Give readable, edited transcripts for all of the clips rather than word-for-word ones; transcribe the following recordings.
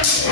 That's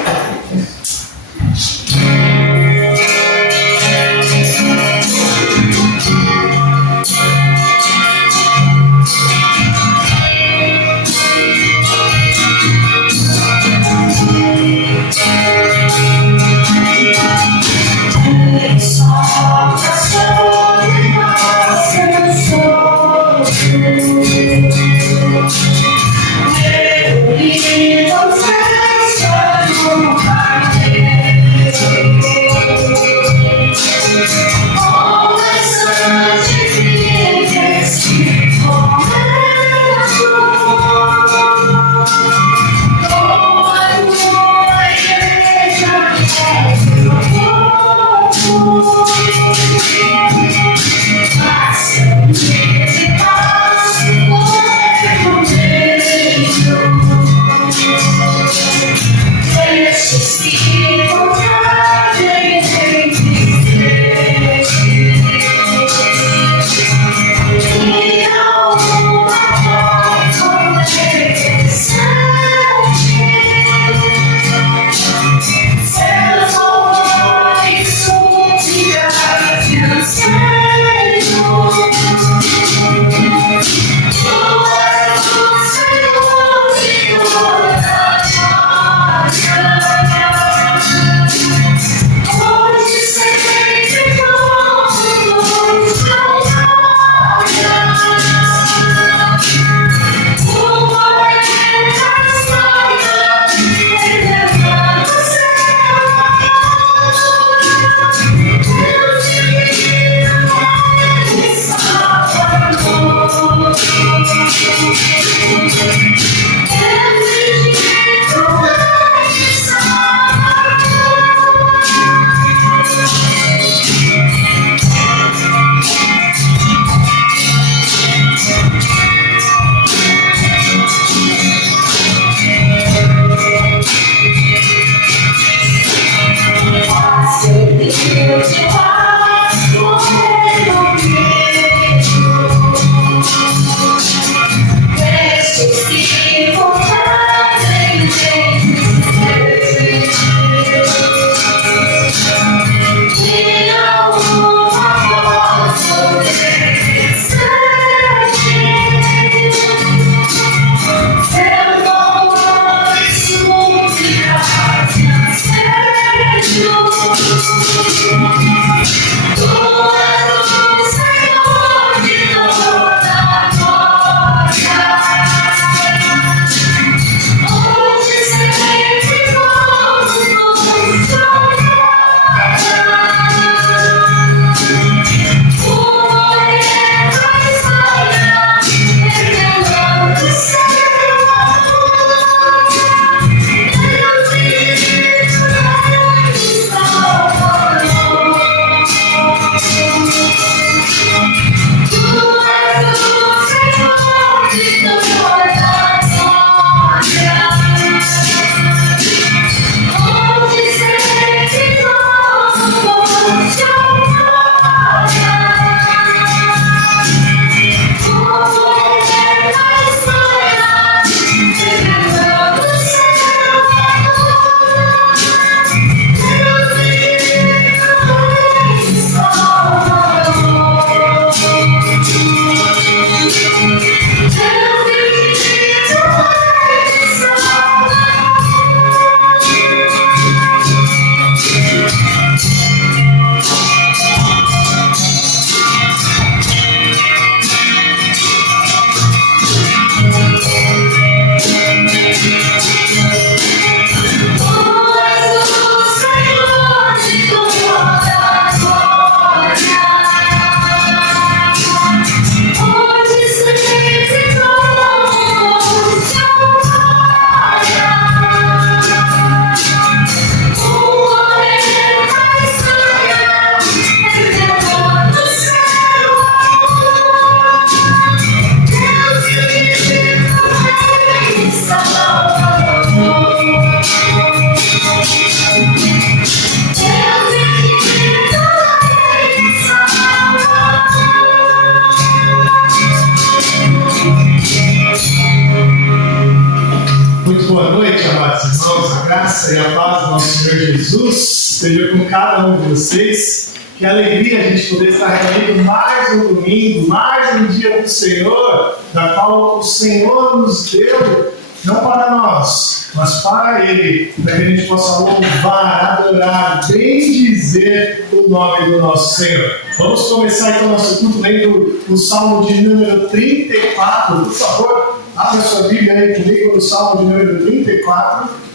graça e a paz do nosso Senhor Jesus esteja com cada um de vocês. Que alegria a gente poder estar reunido mais um domingo, mais um dia do Senhor, da qual o Senhor nos deu, não para nós, mas para Ele, para que a gente possa louvar, adorar, bendizer o nome do nosso Senhor. Vamos começar então nosso culto lendo o Salmo de número 34. Por favor, abra sua Bíblia aí comigo no Salmo de número 34.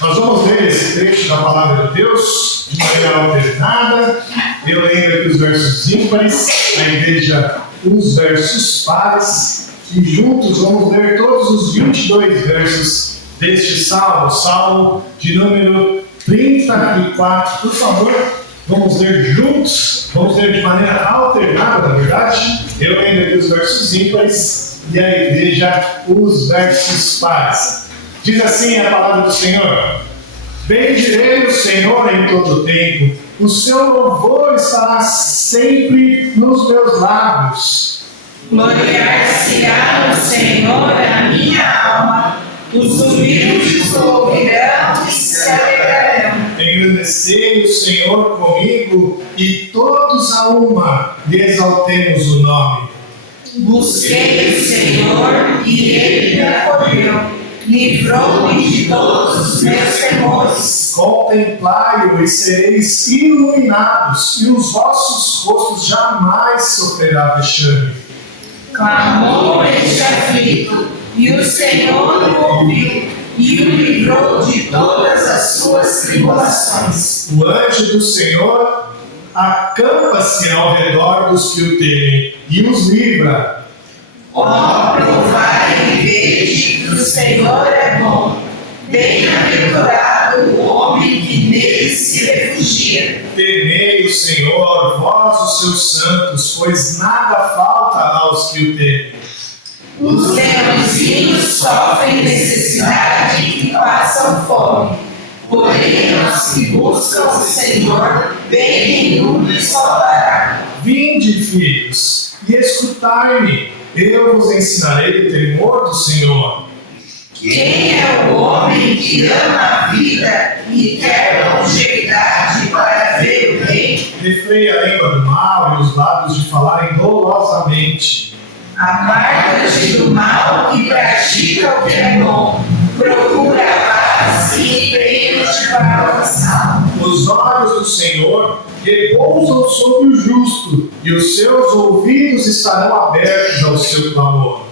Nós vamos ler esse trecho da Palavra de Deus de maneira alternada. Eu lembro aqui os versos ímpares, a igreja os versos pares, e juntos vamos ler todos os 22 versos deste salmo, salmo de número 34. Por favor, vamos ler juntos, vamos ler de maneira alternada, na verdade. Eu lembro aqui os versos ímpares e a igreja os versos pares. Diz assim a palavra do Senhor: bendirei o Senhor em todo o tempo, o seu louvor estará sempre nos meus lábios. Gloriar-se-á no Senhor a minha alma, os humildes o ouvirão e se alegrarão. Engrandecei o Senhor comigo e todos a uma lhe exaltemos o nome. Busquei o Senhor e Ele me acolheu. Livrou-me de todos os meus temores. Contemplai-o e sereis iluminados, e os vossos rostos jamais sofrerá vexame. Clamou este aflito, e o Senhor o ouviu, e o livrou de todas as suas tribulações. O anjo do Senhor acampa-se ao redor dos que o temem, e os livra. Ó, provai e vede que o Senhor é bom. Bem-aventurado o homem que nele se refugia. Temei o Senhor, vós os seus santos, pois nada falta aos que o temem. Os leõezinhos sofrem necessidade e passam fome. Porém, os que buscam o Senhor, bem nenhum lhes faltará. Vinde, filhos, e escutai-me. Eu vos ensinarei o temor do Senhor. Quem é o homem que ama a vida e quer longevidade para ver o bem? Refreia a língua do mal e os lábios de falarem dolosamente. Aparta-te do mal e pratica o que é bom. Procura a paz e empenha-te para alcançá-la. Os olhos do Senhor repousam sobre o justo, e os seus ouvidos estarão abertos ao seu clamor.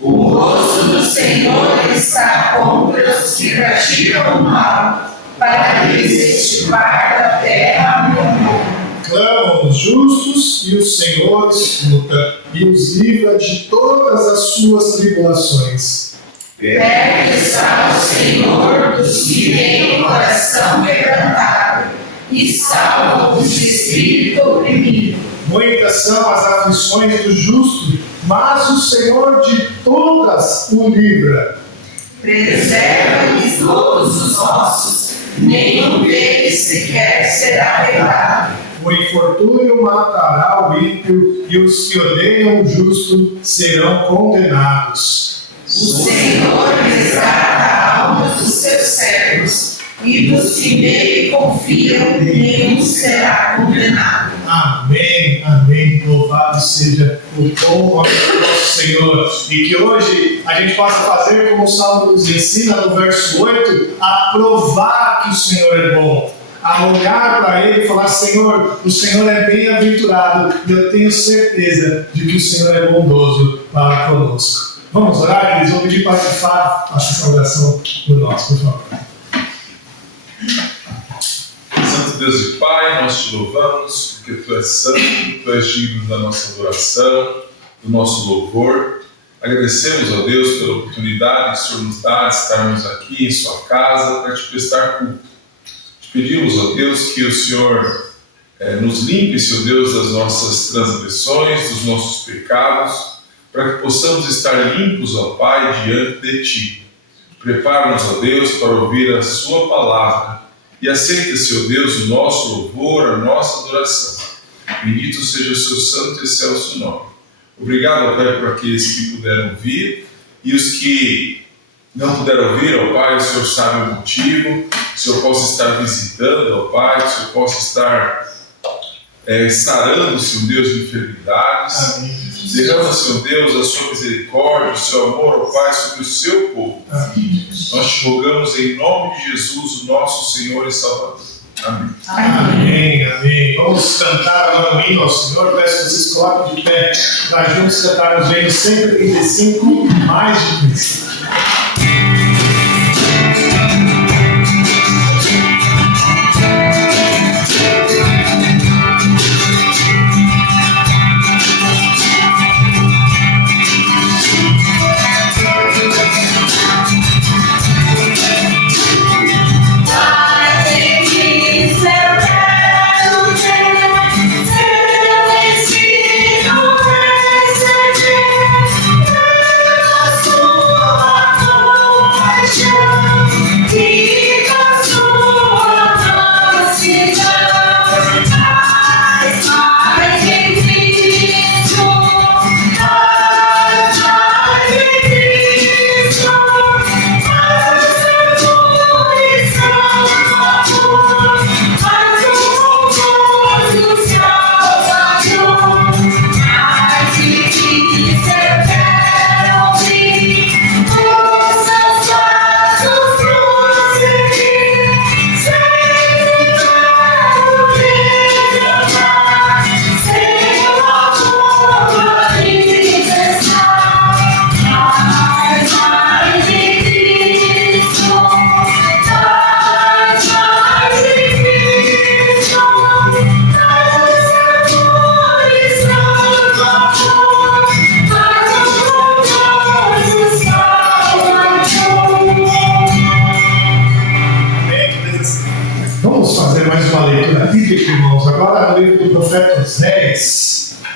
O rosto do Senhor está contra os que praticam o mal, para lhes extirpar da terra o amor. Clamam os justos, e o Senhor escuta, e os livra de todas as suas tribulações. Perto está o Senhor dos que têm o coração quebrantado, e salva os de espírito oprimido. Muitas são as aflições do justo, mas o Senhor de todas o livra. Preserva-lhes todos os ossos, nenhum deles sequer será quebrado. O infortúnio matará o ímpio, e os que odeiam o justo serão condenados. O Senhor resgata a alma dos seus servos, e dos que nele confiam, nenhum será condenado. Amém, amém. Louvado seja o bom nome do nosso Senhor. E que hoje a gente possa fazer como o Salmo nos ensina no verso 8, a provar que o Senhor é bom. A olhar para Ele e falar: Senhor, o Senhor é bem-aventurado, e eu tenho certeza de que o Senhor é bondoso para conosco. Vamos orar, queridos? Vou pedir para que faça essa oração por nós, por favor. Santo Deus e Pai, nós te louvamos porque Tu és santo, Tu és digno da nossa adoração, do nosso louvor. Agradecemos a Deus pela oportunidade que o Senhor nos dá de estarmos aqui em Sua casa para Te prestar culto. Te pedimos, ó Deus, que o Senhor nos limpe, Senhor Deus, das nossas transgressões, dos nossos pecados, para que possamos estar limpos, ó Pai, diante de Ti. Prepara-nos, ó Deus, para ouvir a Sua palavra e aceita, Senhor Deus, o nosso louvor, a nossa adoração. Bendito seja o Seu santo e excelso nome. Obrigado, ó Pai, por aqueles que puderam vir e os que não puder ouvir, ó Pai, o Senhor sabe o motivo, o Senhor possa estar visitando, ó Pai, o Senhor possa estar sarando, Senhor Deus, de enfermidades. Amém. Derrama, Senhor Deus, a sua misericórdia, o seu amor, ó Pai, sobre o seu povo. Amém. Nós te rogamos em nome de Jesus, o nosso Senhor e Salvador. Amém. Amém, amém. Vamos cantar agora um hino ao Senhor. Peço que vocês coloquem de pé para juntos cantarmos o hino 135, mais de Cristo.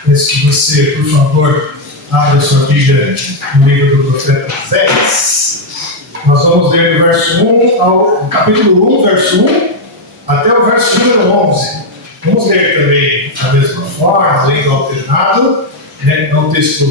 Peço que você, por favor, abra sua Bíblia no livro do profeta Oséias. Nós vamos ler do verso 1 ao capítulo 1, verso 1, até o verso número 11. Vamos ler também da mesma forma, lendo alternado. É um texto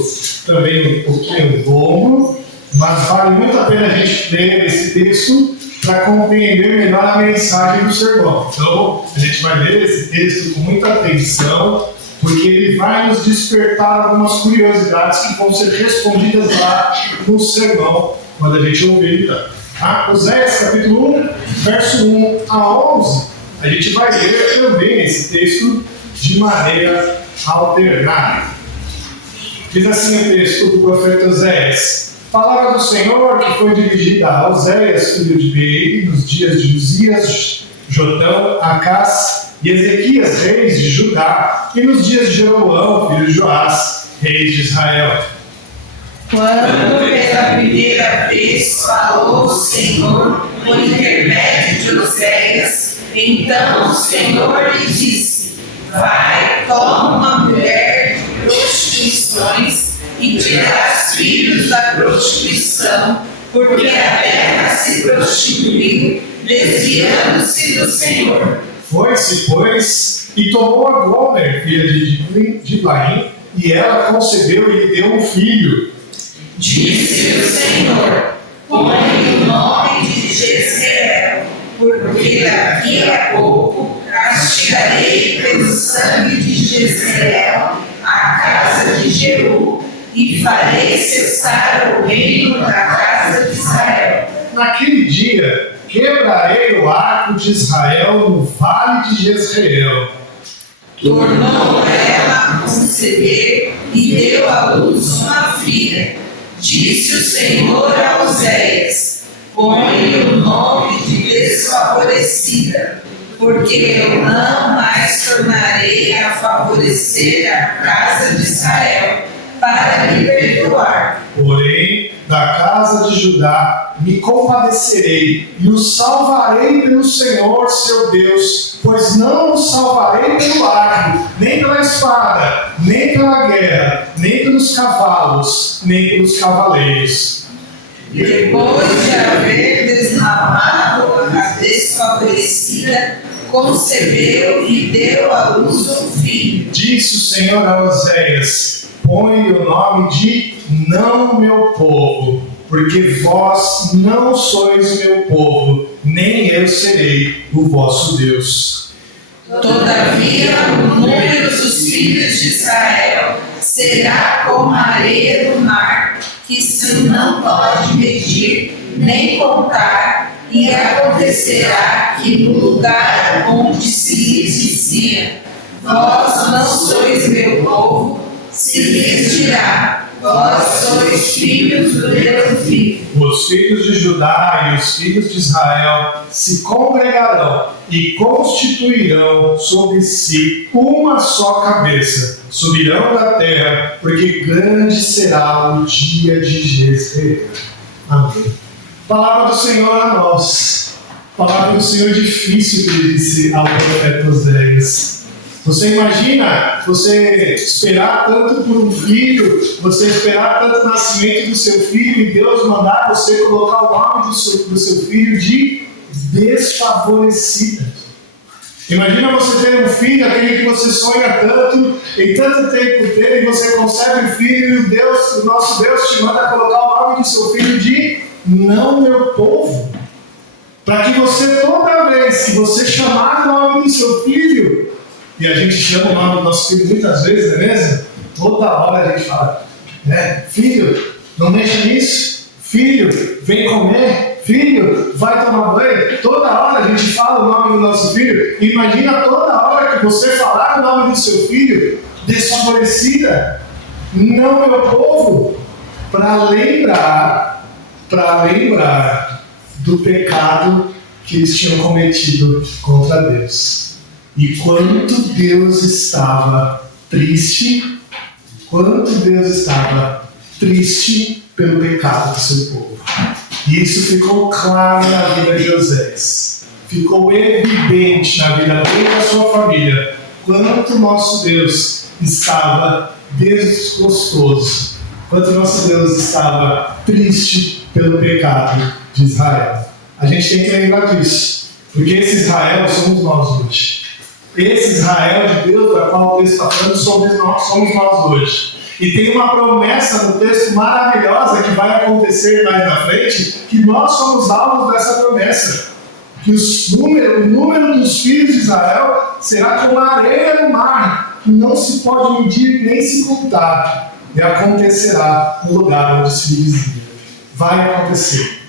também um pouquinho longo, mas vale muito a pena a gente ler esse texto para compreender melhor a mensagem do sermão. Então, a gente vai ler esse texto com muita atenção, porque ele vai nos despertar algumas curiosidades que vão ser respondidas lá no sermão, quando a gente ouvir. Então, Oséias capítulo 1, verso 1 a 11, a gente vai ler também esse texto de maneira alternada. Diz assim o texto do profeta Oséias: palavra do Senhor que foi dirigida a Oséias, filho de Beeri, nos dias de Uzias, Jotão, Acás e Ezequias, reis de Judá, e nos dias de Jeroboão, filho de Joás, reis de Israel. Quando pela primeira vez falou o Senhor por intermédio de Oséias, então o Senhor lhe disse: vai, toma uma mulher de prostituições e tirarás filhos da prostituição, porque a terra se prostituiu, desviando-se do Senhor. Foi-se, pois, e tomou a Gomer, filha de Diblaim, e ela concebeu e lhe deu um filho. Disse o Senhor: põe o nome de Jezreel, porque daqui a pouco castigarei pelo sangue de Jezreel a casa de Jeú, e farei cessar o reino da casa de Israel. Naquele dia quebrarei o arco de Israel no vale de Jezreel. Tornou ela a conceber e deu à luz uma filha. Disse o Senhor a Oséias: põe o nome de desfavorecida, porque eu não mais tornarei a favorecer a casa de Israel para lhe perdoar. Porém, da casa de Judá me compadecerei e o salvarei pelo Senhor seu Deus, pois não o salvarei pelo arco, nem pela espada, nem pela guerra, nem pelos cavalos, nem pelos cavaleiros. Depois de haver desmamado a desfavorecida, concebeu e deu à luz um filho. Disse o Senhor a Oséias: põe o nome de não meu povo, porque vós não sois meu povo, nem eu serei o vosso Deus. Todavia, o número dos filhos de Israel será como a areia do mar, que se não pode medir nem contar, e acontecerá que no lugar onde se lhes dizia: vós não sois meu povo, se lhes dirá: vós sois filhos do Deus vivo. Os filhos de Judá e os filhos de Israel se congregarão e constituirão sobre si uma só cabeça. Subirão da terra, porque grande será o dia de Jezreel. Amém. Palavra do Senhor a nós. Palavra do Senhor difícil que ele disse ao profeta Oséias. Você imagina você esperar tanto por um filho, você esperar tanto o nascimento do seu filho e Deus mandar você colocar o nome do seu filho de desfavorecida. Imagina você ter um filho, aquele que você sonha tanto, em tanto tempo ter, e você concebe o filho e o nosso Deus te manda colocar o nome do seu filho de não meu povo. Para que você, toda vez que você chamar o nome do seu filho, e a gente chama o nome do nosso filho muitas vezes, não é mesmo? Toda hora a gente fala, né? Filho, não mexa nisso. Filho, vem comer. Filho, vai tomar banho. Toda hora a gente fala o nome do nosso filho. Imagina toda hora que você falar o nome do seu filho, desfavorecida, não meu povo, para lembrar do pecado que eles tinham cometido contra Deus. E quanto Deus estava triste, pelo pecado do seu povo. E isso ficou claro na vida de Oséias. Ficou evidente na vida dele e da sua família. Quanto nosso Deus estava desgostoso. Quanto nosso Deus estava triste pelo pecado de Israel. A gente tem que lembrar disso. Porque esse Israel somos nós hoje. Esse Israel de Deus, da qual o texto está falando, somos nós hoje. E tem uma promessa no texto maravilhosa que vai acontecer mais na frente, que nós somos alvos dessa promessa. Que o número dos filhos de Israel será como a areia no mar, que não se pode medir nem se contar. E acontecerá no lugar onde se dizia. Vai acontecer.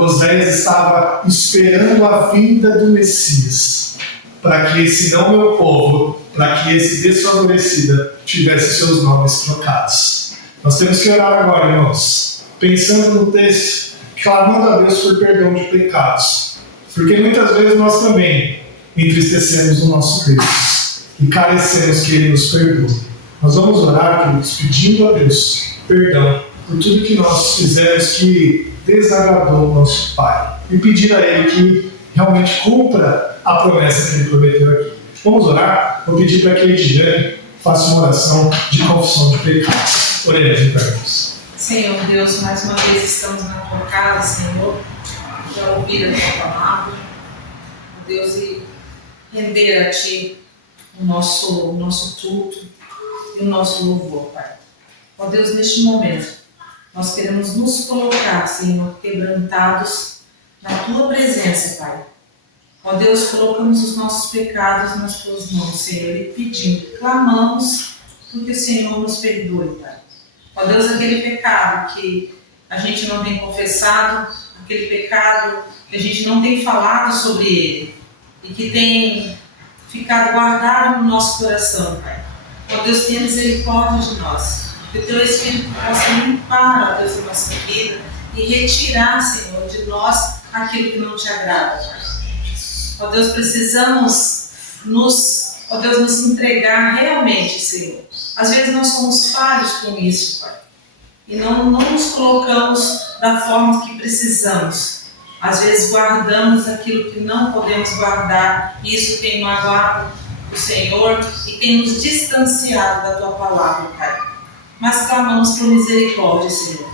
Oséias estava esperando a vinda do Messias, para que esse não meu povo, para que esse desfavorecida tivesse seus nomes trocados. Nós temos que orar agora, irmãos, pensando no texto, clamando a Deus por perdão de pecados, porque muitas vezes nós também entristecemos o nosso Deus e carecemos que Ele nos perdoe. Nós vamos orar, queridos, pedindo a Deus perdão por tudo que nós fizemos que desagradou o nosso Pai e pedir a Ele que realmente cumpra a promessa que Ele prometeu aqui. Vamos orar? Vou pedir para que a Ediane faça uma oração de confissão de pecados. Oremos, irmãos. Senhor Deus, mais uma vez estamos na tua casa, Senhor, para ouvir a tua palavra, Deus, e render a ti o nosso culto e o nosso louvor, Pai. Ó Deus, neste momento, nós queremos nos colocar, Senhor, quebrantados na tua presença, Pai. Ó Deus, colocamos os nossos pecados nas tuas mãos, Senhor, e pedindo, clamamos, porque o Senhor nos perdoe, Pai. Ó Deus, aquele pecado que a gente não tem confessado, aquele pecado que a gente não tem falado sobre ele e que tem ficado guardado no nosso coração, Pai. Ó Deus, tenha misericórdia de nós, que o teu Espírito possa limpar, ó Deus, a nossa vida e retirar, Senhor, de nós aquilo que não te agrada, Pai. Ó Deus, precisamos nos entregar realmente, Senhor. Às vezes nós somos falhos com isso, Pai. E não nos colocamos da forma que precisamos. Às vezes guardamos aquilo que não podemos guardar. E isso tem magoado o Senhor e tem nos distanciado da Tua palavra, Pai. Mas clamamos por misericórdia, Senhor.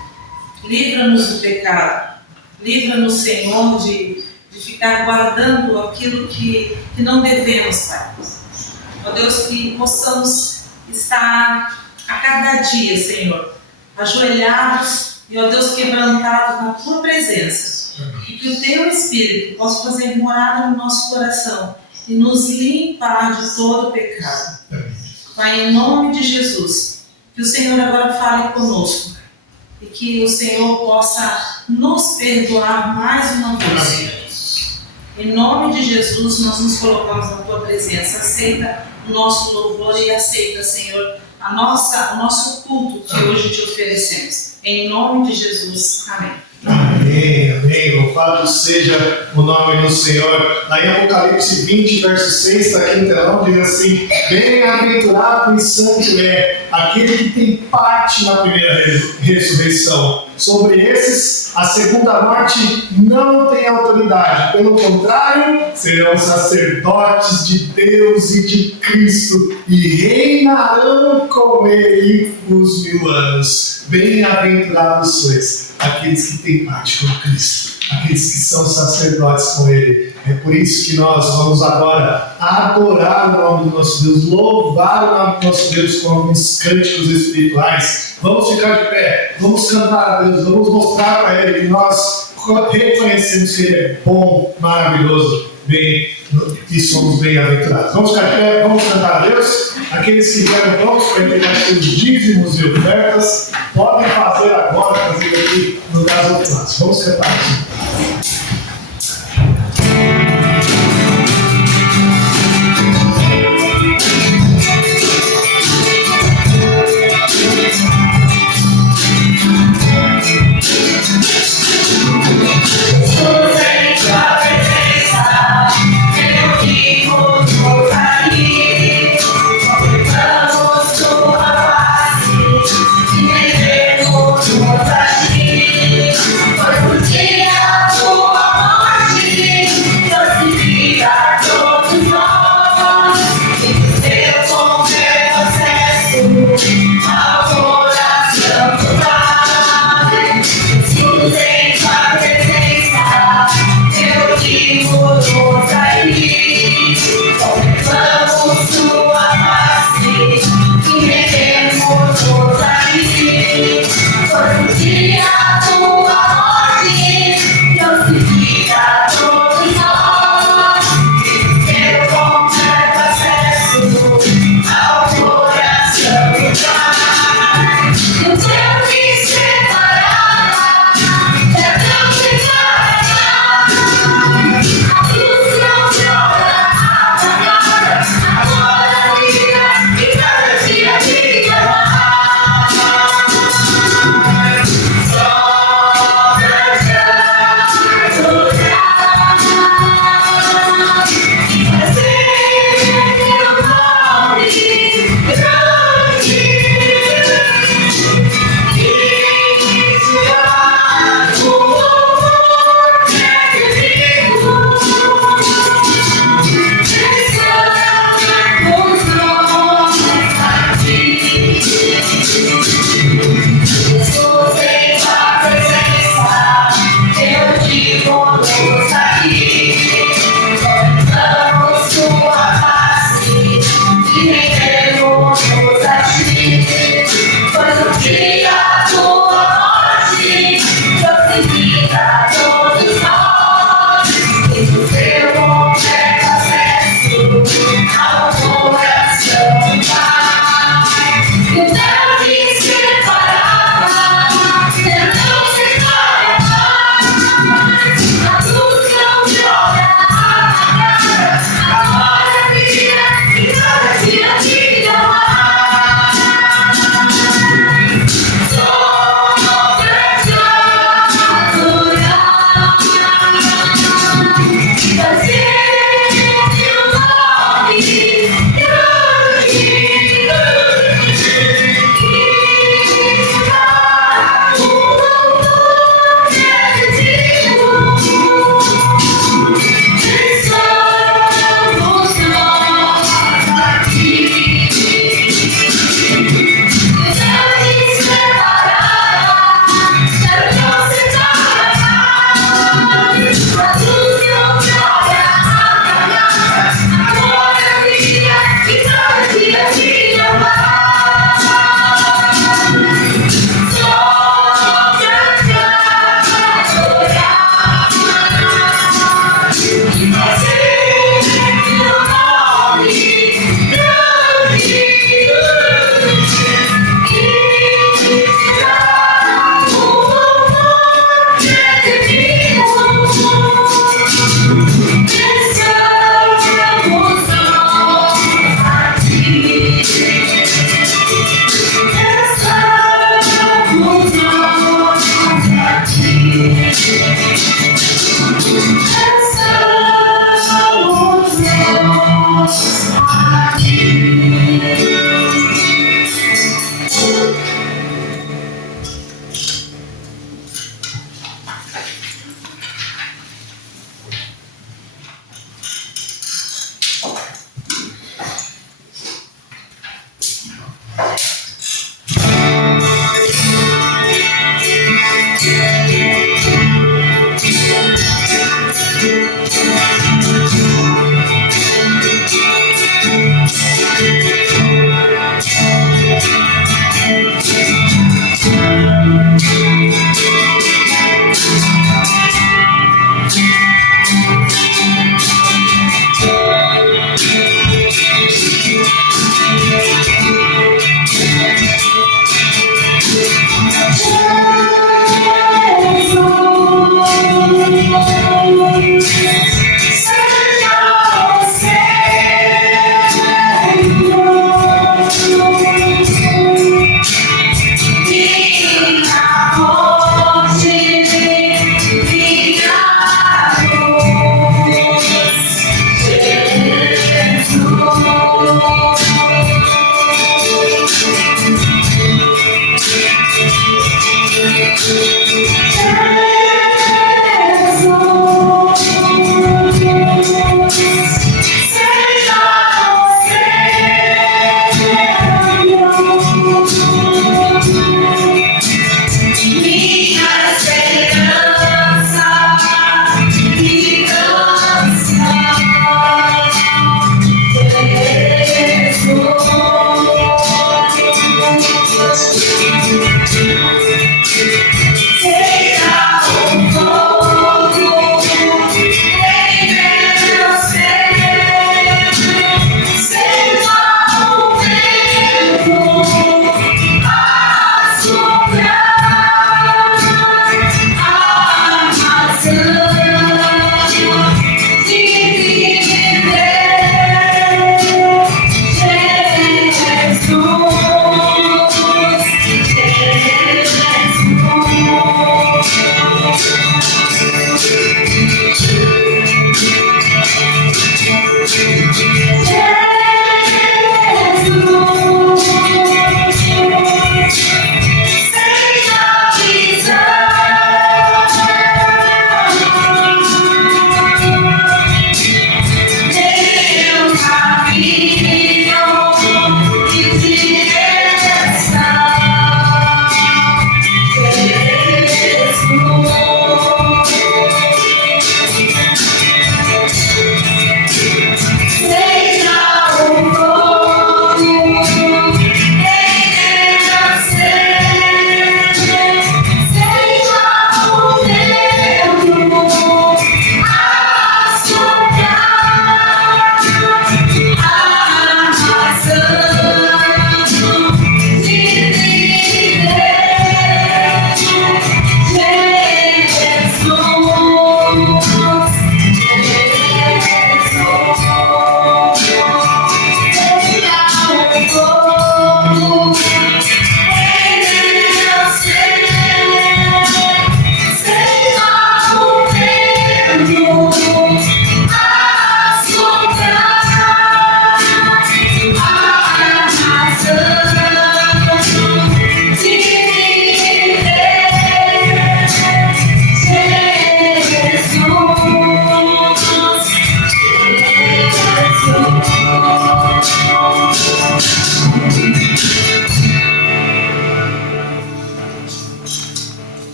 Livra-nos do pecado. Livra-nos, Senhor, de ficar guardando aquilo que não devemos, Pai. Ó Deus, que possamos estar a cada dia, Senhor, ajoelhados E, ó Deus, quebrantados na tua presença. E que o teu Espírito possa fazer morada no nosso coração e nos limpar de todo pecado. Pai, em nome de Jesus, que o Senhor agora fale conosco e que o Senhor possa nos perdoar mais uma vez. Em nome de Jesus, nós nos colocamos na tua presença. Aceita o nosso louvor e aceita, Senhor, o nosso culto que hoje te oferecemos. Em nome de Jesus. Amém. Amém, amém. Louvado seja o nome do Senhor. Lá em Apocalipse 20, verso 6, está aqui no telão, diz assim: bem-aventurado e santo é aquele que tem parte na primeira ressurreição. Sobre esses, a segunda morte não tem autoridade. Pelo contrário, serão sacerdotes de Deus e de Cristo e reinarão com Ele os 1000 anos. Bem-aventurados sois aqueles que têm parte com Cristo, aqueles que são sacerdotes com Ele. É por isso que nós vamos agora adorar o nome do nosso Deus, louvar o nome do nosso Deus com alguns cânticos espirituais. Vamos ficar de pé, vamos cantar a Deus, vamos mostrar para Ele que nós reconhecemos que Ele é bom, maravilhoso, e somos bem-aventurados. Vamos ficar de pé, vamos cantar a Deus. Aqueles que vieram prontos para entregar seus dízimos e ofertas, podem fazer agora, fazer aqui no gasofilados. Vamos cantar assim. Por dia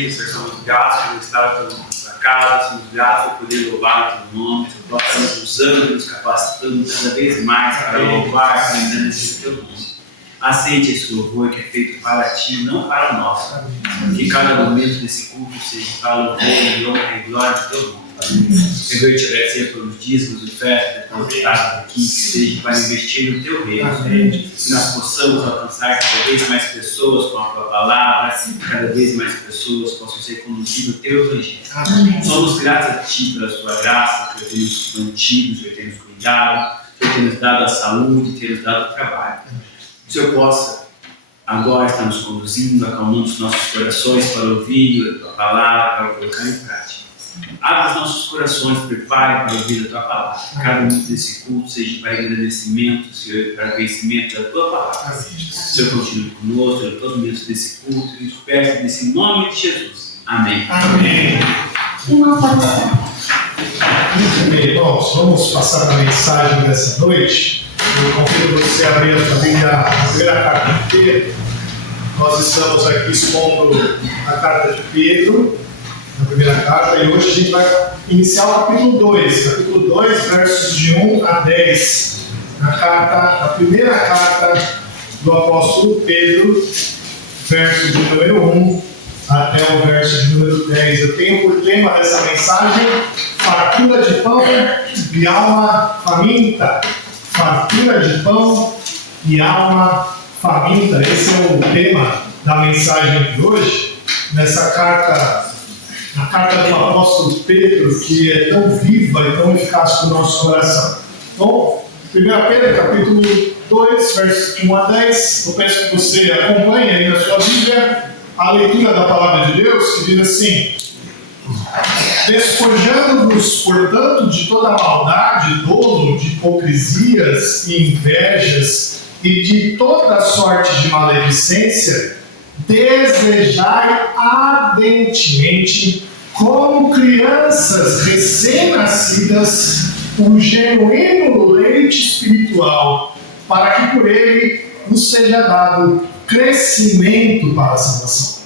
vida, Senhor, somos gratos por estar pela nossa casa, somos gratos por poder louvar o teu nome, Senhor, nós estamos usando e nos capacitando cada vez mais para louvar, para engrandecer o teu nome. Aceite esse louvor que é feito para ti, não para nós. Que cada momento desse culto seja para louvor e honra e glória do teu nome. Eu te agradecer pelos dízimos e ofertas depositados aqui, que seja para investir no teu reino. Que nós possamos alcançar cada vez mais pessoas com a tua palavra, cada vez mais pessoas possam ser conduzidas ao teu evangelho. Somos gratos a ti pela tua graça, por ter nos mantido, por ter nos cuidado, por ter nos dado a saúde, por ter nos dado o trabalho. Que o Senhor possa agora estar nos conduzindo, acalmando os nossos corações para ouvir a tua palavra, para colocar em prática. Abra os nossos corações, prepare para ouvir a tua palavra. Cada minuto desse culto seja para agradecimento, Senhor, para conhecimento da tua palavra. O Senhor continue conosco, em todos os minutos desse culto, e nos peço nesse nome de Jesus. Amém. Amém. Muito bem, irmãos, vamos passar a mensagem dessa noite. Eu convido você a abrir a Bíblia, a primeira carta de Pedro. Nós estamos aqui expondo a carta de Pedro, na primeira carta, e hoje a gente vai iniciar o capítulo 2. Capítulo 2, versos de 1 a 10. A primeira carta do apóstolo Pedro, verso de número 1 até o verso de número 10. Eu tenho por tema dessa mensagem: fartura de pão e alma faminta. Fartura de pão e alma faminta. Esse é o tema da mensagem de hoje, nessa carta, a carta do apóstolo Pedro, que é tão viva e tão eficaz para o nosso coração. Bom, 1 Pedro, capítulo 2, versos 1 a 10. Eu peço que você acompanhe aí na sua Bíblia a leitura da palavra de Deus, que diz assim: despojando-vos, portanto, de toda maldade, dolo, de hipocrisias e invejas e de toda sorte de maledicência, desejai ardentemente, como crianças recém-nascidas, um genuíno leite espiritual, para que por ele nos seja dado crescimento para a salvação.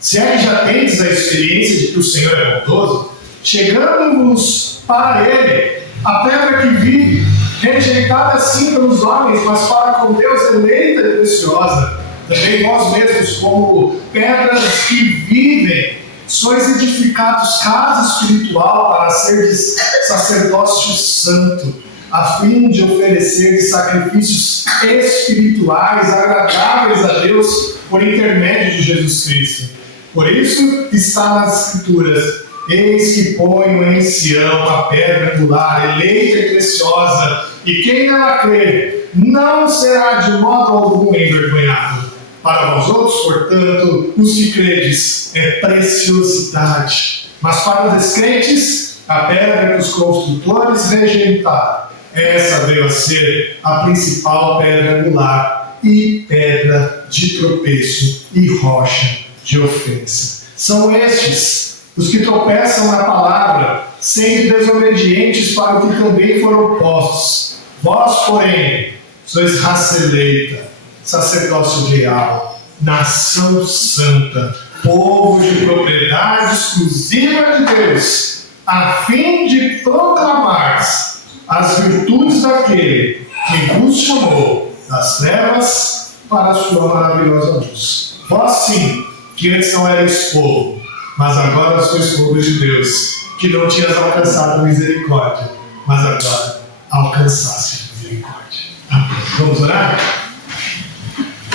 Se é que já tendes a experiência de que o Senhor é bondoso, chegando-vos para Ele, a pedra que vive, rejeitada sim pelos homens, mas para com Deus eleita e preciosa, também vós mesmos, como pedras que vivem, sois edificados casa espiritual para seres sacerdócio santo, a fim de oferecer sacrifícios espirituais agradáveis a Deus por intermédio de Jesus Cristo. Por isso está nas Escrituras: eis que ponho em Sião a pedra angular, eleita e preciosa, e quem nela crê não será de modo algum envergonhado. Para vós outros, portanto, os que credes é preciosidade, mas para os descrentes, a pedra que os construtores rejeitaram, essa veio a ser a principal pedra angular e pedra de tropeço e rocha de ofensa. São estes os que tropeçam na palavra, sendo desobedientes para o que também foram postos. Vós, porém, sois raça eleita, sacerdócio real, nação santa, povo de propriedade exclusiva de Deus, a fim de proclamar as virtudes daquele que vos chamou das trevas para a sua maravilhosa luz. Vós sim, que antes não erais povo, mas agora sois povo de Deus, que não tinhas alcançado misericórdia, mas agora alcançaste misericórdia. Amém. Vamos orar?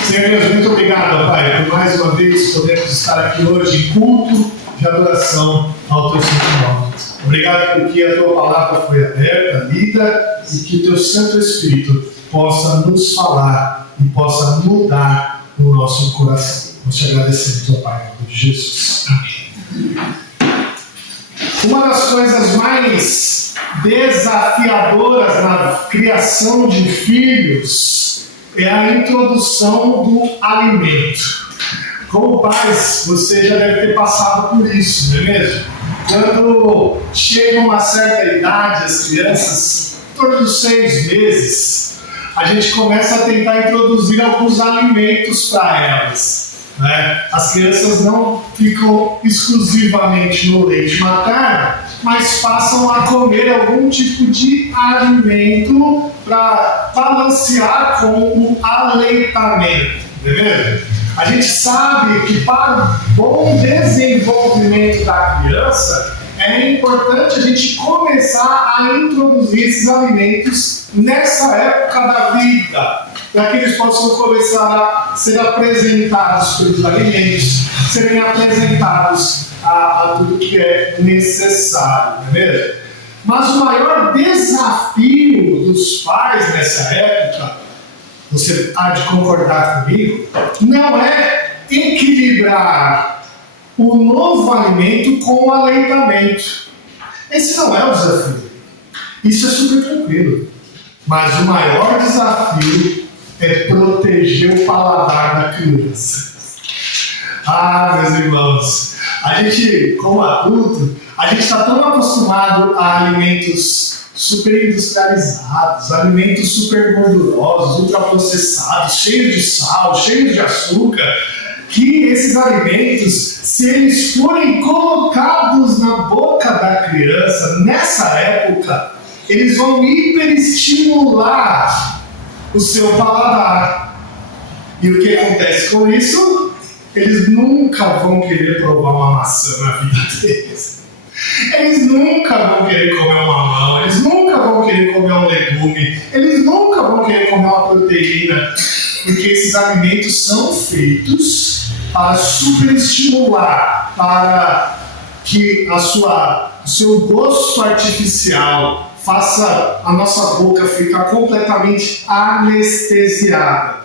Senhor Deus, muito obrigado, Pai, por mais uma vez podermos estar aqui hoje em culto de adoração ao Teu Santo Nome. Obrigado porque a Tua palavra foi aberta, lida, e que o Teu Santo Espírito possa nos falar e possa mudar o nosso coração. Nós te agradecemos, ó Pai, em nome de Jesus. Amém. Uma das coisas mais desafiadoras na criação de filhos é a introdução do alimento. Como pais, você já deve ter passado por isso, não é mesmo? Quando chega uma certa idade, as crianças, em torno dos 6 meses, a gente começa a tentar introduzir alguns alimentos para elas. né? As crianças não ficam exclusivamente no leite materno, mas passam a comer algum tipo de alimento para balancear com o aleitamento, beleza? A gente sabe que para o bom desenvolvimento da criança é importante a gente começar a introduzir esses alimentos nessa época da vida, para que eles possam começar a ser apresentados pelos alimentos, serem apresentados a tudo que é necessário, não é mesmo? Mas o maior desafio dos pais nessa época, você há de concordar comigo, não é equilibrar o novo alimento com o aleitamento. Esse não é o desafio. Isso é super tranquilo. Mas o maior desafio é proteger o paladar da criança. Ah, meus irmãos, a gente, como adulto, a gente está tão acostumado a alimentos super industrializados, alimentos super gordurosos, ultraprocessados, cheios de sal, cheios de açúcar, que esses alimentos, se eles forem colocados na boca da criança, nessa época, eles vão hiperestimular o seu paladar. E o que acontece com isso? Eles nunca vão querer provar uma maçã na vida deles. Eles nunca vão querer comer um mamão, eles nunca vão querer comer um legume, eles nunca vão querer comer uma proteína, porque esses alimentos são feitos para superestimular, para que o seu gosto artificial faça a nossa boca ficar completamente anestesiada.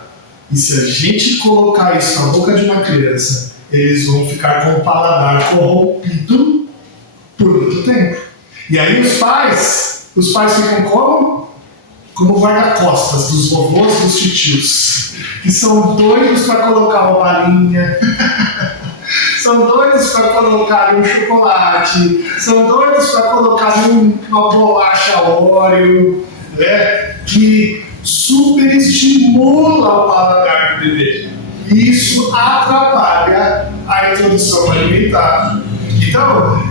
E se a gente colocar isso na boca de uma criança, eles vão ficar com o paladar corrompido por muito tempo. E aí os pais ficam como? Como guarda-costas dos vovôs e dos titios, que são doidos para colocar uma balinha, são doidos para colocar um chocolate, são doidos para colocar uma bolacha Oreo, né, que superestimula o paladar do bebê. E isso atrapalha a introdução alimentar. Então,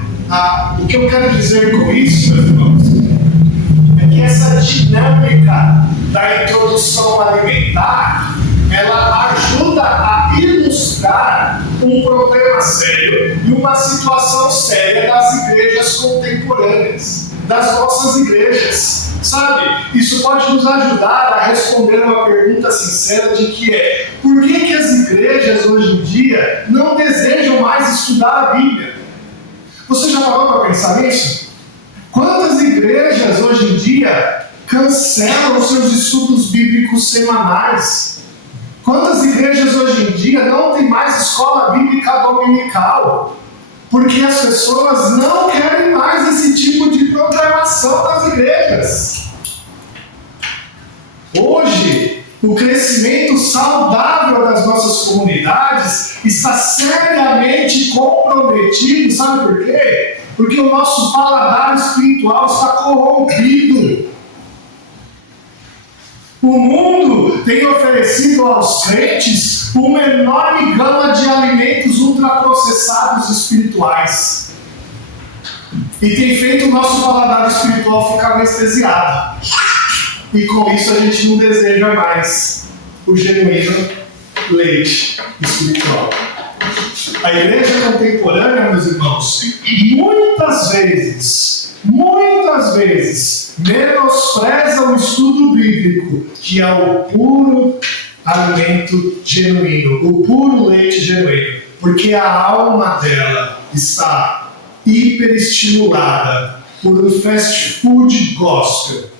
o que eu quero dizer com isso, meus irmãos, é que essa dinâmica da introdução alimentar, ela ajuda a ilustrar um problema sério e uma situação séria das igrejas contemporâneas, das nossas igrejas. Sabe, isso pode nos ajudar a responder uma pergunta sincera de que é: por que as igrejas hoje em dia não desejam mais estudar a Bíblia? Você já parou para pensar nisso? Quantas igrejas hoje em dia cancelam os seus estudos bíblicos semanais? Quantas igrejas hoje em dia não tem mais escola bíblica dominical? Porque as pessoas não querem mais esse tipo de programação das igrejas. Hoje, o crescimento saudável das nossas comunidades está seriamente comprometido, sabe por quê? Porque o nosso paladar espiritual está corrompido. O mundo tem oferecido aos crentes uma enorme gama de alimentos ultraprocessados espirituais. E tem feito o nosso paladar espiritual ficar anestesiado. E com isso a gente não deseja mais o genuíno leite espiritual. A igreja contemporânea, meus irmãos, muitas vezes menospreza o estudo bíblico, que é o puro alimento genuíno, o puro leite genuíno, porque a alma dela está hiperestimulada por um fast food gospel.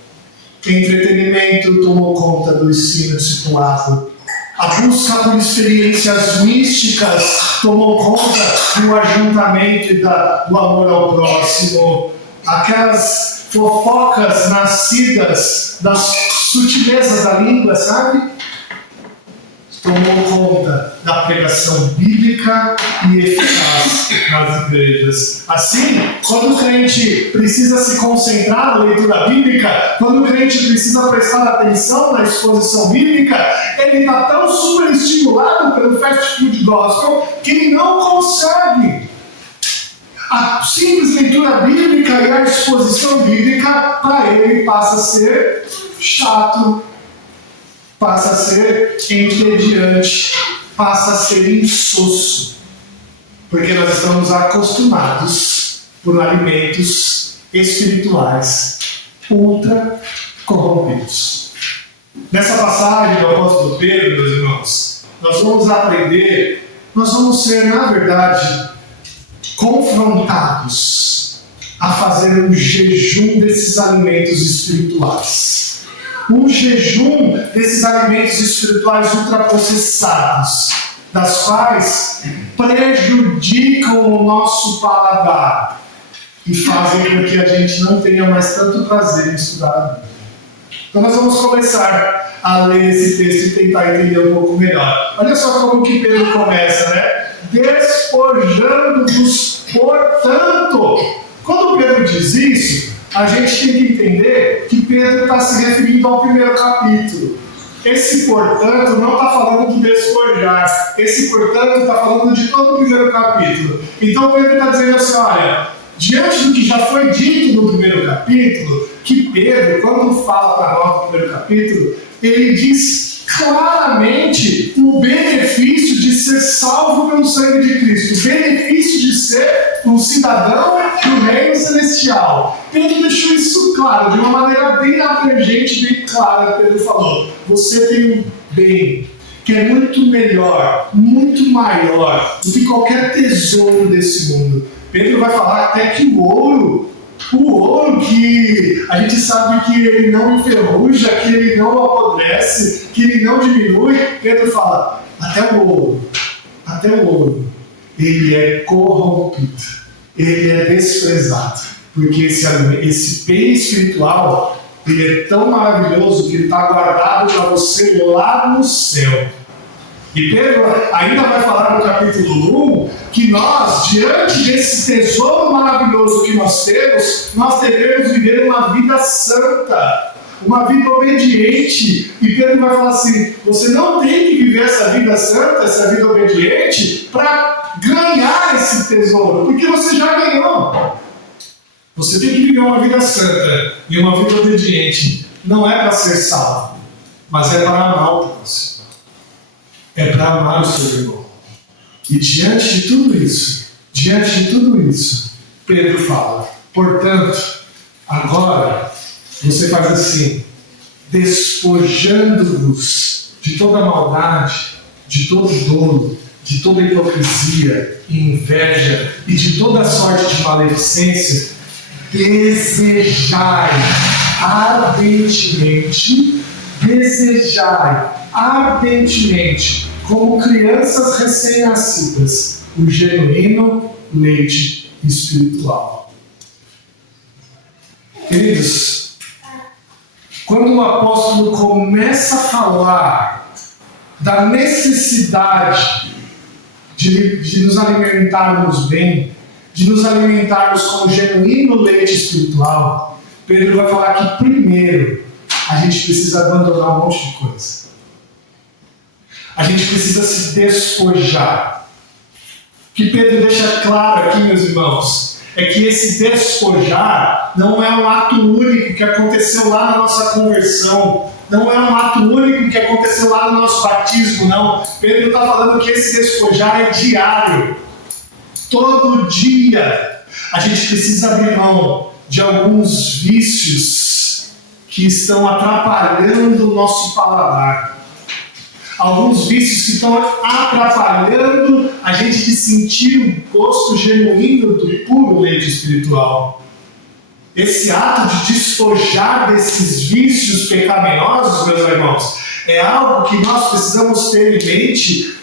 Entretenimento tomou conta do ensino discipulado. A busca por experiências místicas tomou conta do ajuntamento e do amor ao próximo. Aquelas fofocas nascidas das sutilezas da língua, sabe? tomou conta da pregação bíblica e eficaz nas igrejas. Assim, quando o crente precisa se concentrar na leitura bíblica, quando o crente precisa prestar atenção na exposição bíblica, ele está tão superestimulado pelo fast food gospel que ele não consegue. A simples leitura bíblica e a exposição bíblica, para ele, passa a ser chato, passa a ser entediante, passa a ser insosso, porque nós estamos acostumados por alimentos espirituais ultra corrompidos. Nessa passagem do apóstolo Pedro, meus irmãos, nós vamos aprender, nós vamos ser, na verdade, confrontados a fazer um jejum desses alimentos espirituais. Um jejum desses alimentos espirituais ultraprocessados, das quais prejudicam o nosso paladar e fazem com que a gente não tenha mais tanto prazer em estudar a Bíblia. Então nós vamos começar a ler esse texto e tentar entender um pouco melhor. Olha só como que Pedro começa, né? Despojando-vos, portanto. Quando Pedro diz isso, a gente tem que entender que Pedro está se referindo ao primeiro capítulo. Esse, portanto, não está falando de despojar. Esse, portanto, está falando de todo o primeiro capítulo. Então Pedro está dizendo assim, olha, diante do que já foi dito no primeiro capítulo, que Pedro, quando fala para nós no primeiro capítulo, ele diz claramente o benefício de ser salvo pelo sangue de Cristo, o benefício de ser um cidadão do reino celestial. Pedro deixou isso claro, de uma maneira bem abrangente, bem clara. Pedro falou, você tem um bem que é muito melhor, muito maior do que qualquer tesouro desse mundo. Pedro vai falar até que o ouro que a gente sabe que ele não enferruja, que ele não apodrece, que ele não diminui, Pedro fala, até o ouro, ele é corrompido, ele é desprezado, porque esse bem espiritual, ele é tão maravilhoso que ele está guardado para você lá no céu. E Pedro ainda vai falar no capítulo 1 que nós, diante desse tesouro maravilhoso que nós temos, nós devemos viver uma vida santa, uma vida obediente. E Pedro vai falar assim, você não tem que viver essa vida santa, essa vida obediente, para ganhar esse tesouro, porque você já ganhou. Você tem que viver uma vida santa e uma vida obediente. Não é para ser salvo, mas é para amar o próximo. É para amar o seu irmão. E diante de tudo isso, Pedro fala, portanto, agora você faz assim, despojando-vos de toda maldade, de todo dolo, de toda hipocrisia e inveja e de toda sorte de maledicência, desejai ardentemente, como crianças recém-nascidas, o genuíno leite espiritual. Queridos, quando o apóstolo começa a falar da necessidade de nos alimentarmos bem, de nos alimentarmos com o genuíno leite espiritual, Pedro vai falar que primeiro a gente precisa abandonar um monte de coisa. A gente precisa se despojar. O que Pedro deixa claro aqui, meus irmãos, é que esse despojar não é um ato único que aconteceu lá na nossa conversão, não é um ato único que aconteceu lá no nosso batismo, não. Pedro está falando que esse despojar é diário. Todo dia a gente precisa abrir mão de alguns vícios que estão atrapalhando o nosso paladar. Alguns vícios que estão atrapalhando a gente de sentir o gosto genuíno do puro leite espiritual. Esse ato de despojar desses vícios pecaminosos, meus irmãos, é algo que nós precisamos ter em mente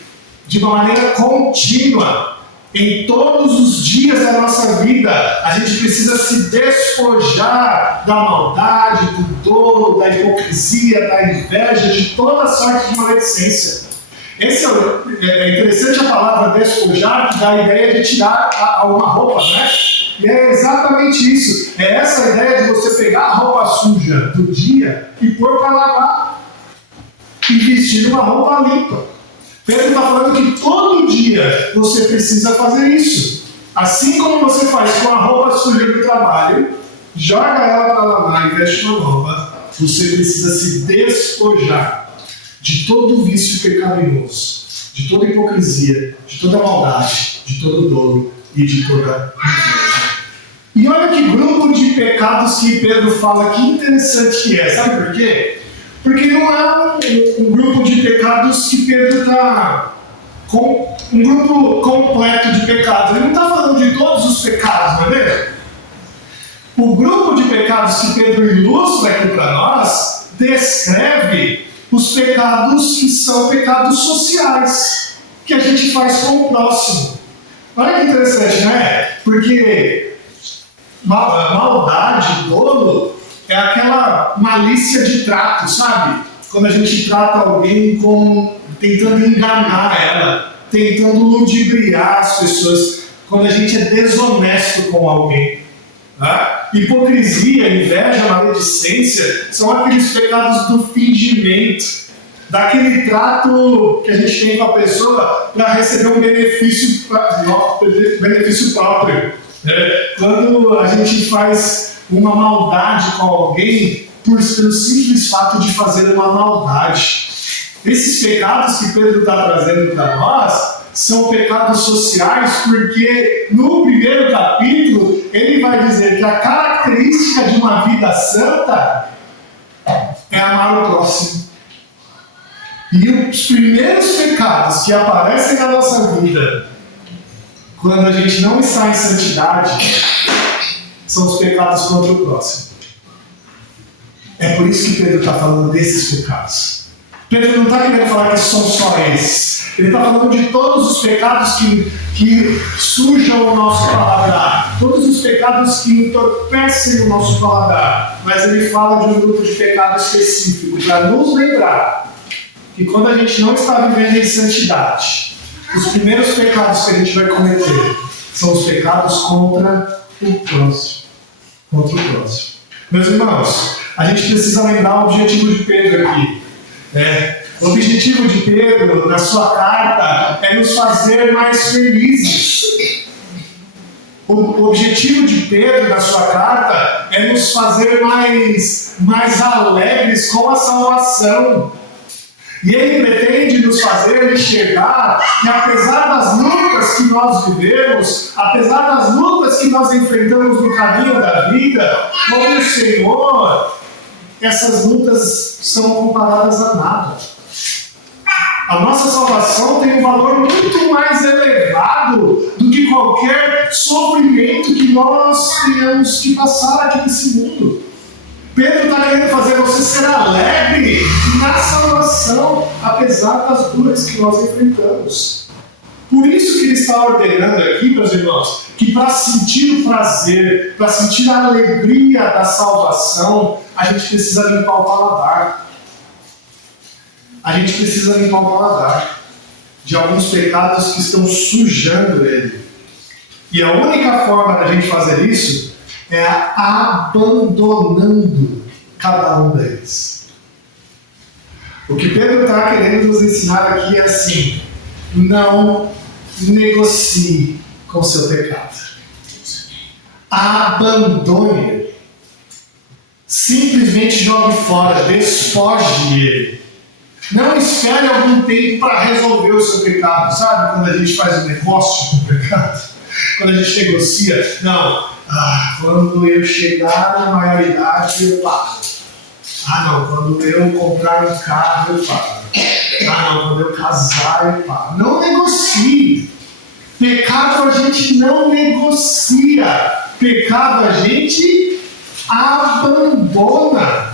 de uma maneira contínua. Em todos os dias da nossa vida, a gente precisa se despojar da maldade, do dolo, da hipocrisia, da inveja, de toda sorte de maledicência. É interessante a palavra despojar, que dá a ideia de tirar uma roupa, né? E é exatamente isso. É essa ideia de você pegar a roupa suja do dia e pôr para lavar. E vestir uma roupa limpa. Pedro está falando que todo dia você precisa fazer isso. Assim como você faz com a roupa suja do trabalho, joga ela para lavar e veste uma nova, você precisa se despojar de todo vício pecaminoso, de toda hipocrisia, de toda maldade, de todo dolo e de toda inveja. E olha que grupo de pecados que Pedro fala, que interessante que é. Sabe por quê? Porque não é um grupo de pecados que Pedro está com um grupo completo de pecados. Ele não está falando de todos os pecados, não é mesmo? O grupo de pecados que Pedro ilustra aqui para nós descreve os pecados que são pecados sociais, que a gente faz com o próximo. Olha que interessante, né? Porque maldade, dolo, é aquela malícia de trato, sabe? Quando a gente trata alguém tentando enganar ela, tentando ludibriar as pessoas, quando a gente é desonesto com alguém. Tá? Hipocrisia, inveja, maledicência são aqueles pecados do fingimento, daquele trato que a gente tem com a pessoa para receber um benefício próprio. Né? Quando a gente faz uma maldade com alguém pelo simples fato de fazer uma maldade. Esses pecados que Pedro está trazendo para nós são pecados sociais, porque no primeiro capítulo ele vai dizer que a característica de uma vida santa é amar o próximo. E os primeiros pecados que aparecem na nossa vida, quando a gente não está em santidade, são os pecados contra o próximo. É por isso que Pedro está falando desses pecados. Pedro não está querendo falar que são só esses. Ele está falando de todos os pecados que sujam o nosso paladar, todos os pecados que entorpecem o nosso paladar. Mas ele fala de um grupo de pecado específico para nos lembrar que quando a gente não está vivendo em santidade, os primeiros pecados que a gente vai cometer são os pecados contra o próximo. Contra o próximo. Meus irmãos, a gente precisa lembrar o objetivo de Pedro aqui. O objetivo de Pedro, na sua carta, é nos fazer mais felizes. O objetivo de Pedro, na sua carta, é nos fazer mais alegres com a salvação. E ele pretende nos fazer enxergar que, apesar das lutas que nós vivemos, apesar das lutas que nós enfrentamos no caminho da vida, com o Senhor, essas lutas são comparadas a nada. A nossa salvação tem um valor muito mais elevado do que qualquer sofrimento que nós tenhamos que passar aqui nesse mundo. Pedro está querendo fazer você ser alegre na salvação, apesar das dores que nós enfrentamos. Por isso que ele está ordenando aqui, meus irmãos, que para sentir o prazer, para sentir a alegria da salvação, a gente precisa limpar o paladar. A gente precisa limpar o paladar de alguns pecados que estão sujando ele. E a única forma da gente fazer isso é abandonando cada um deles. O que Pedro está querendo nos ensinar aqui é assim: não negocie com seu pecado. Abandone ele. Simplesmente jogue fora, despoje ele. Não espere algum tempo para resolver o seu pecado. Sabe quando a gente faz um negócio com o pecado? Quando a gente negocia? Não. Quando eu chegar na maioridade, eu pago. Não. Quando eu comprar um carro, eu pago. Não. Quando eu casar, eu pago. Não negocie. Pecado a gente não negocia. Pecado a gente abandona.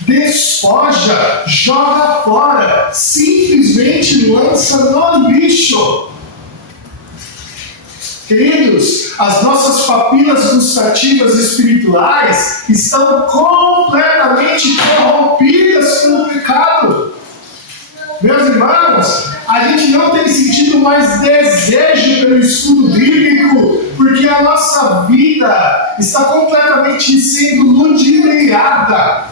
Despoja, joga fora, simplesmente lança no lixo. Queridos, as nossas papilas gustativas espirituais estão completamente corrompidas pelo pecado. Meus irmãos, a gente não tem sentido mais desejo pelo estudo bíblico, porque a nossa vida está completamente sendo ludibriada,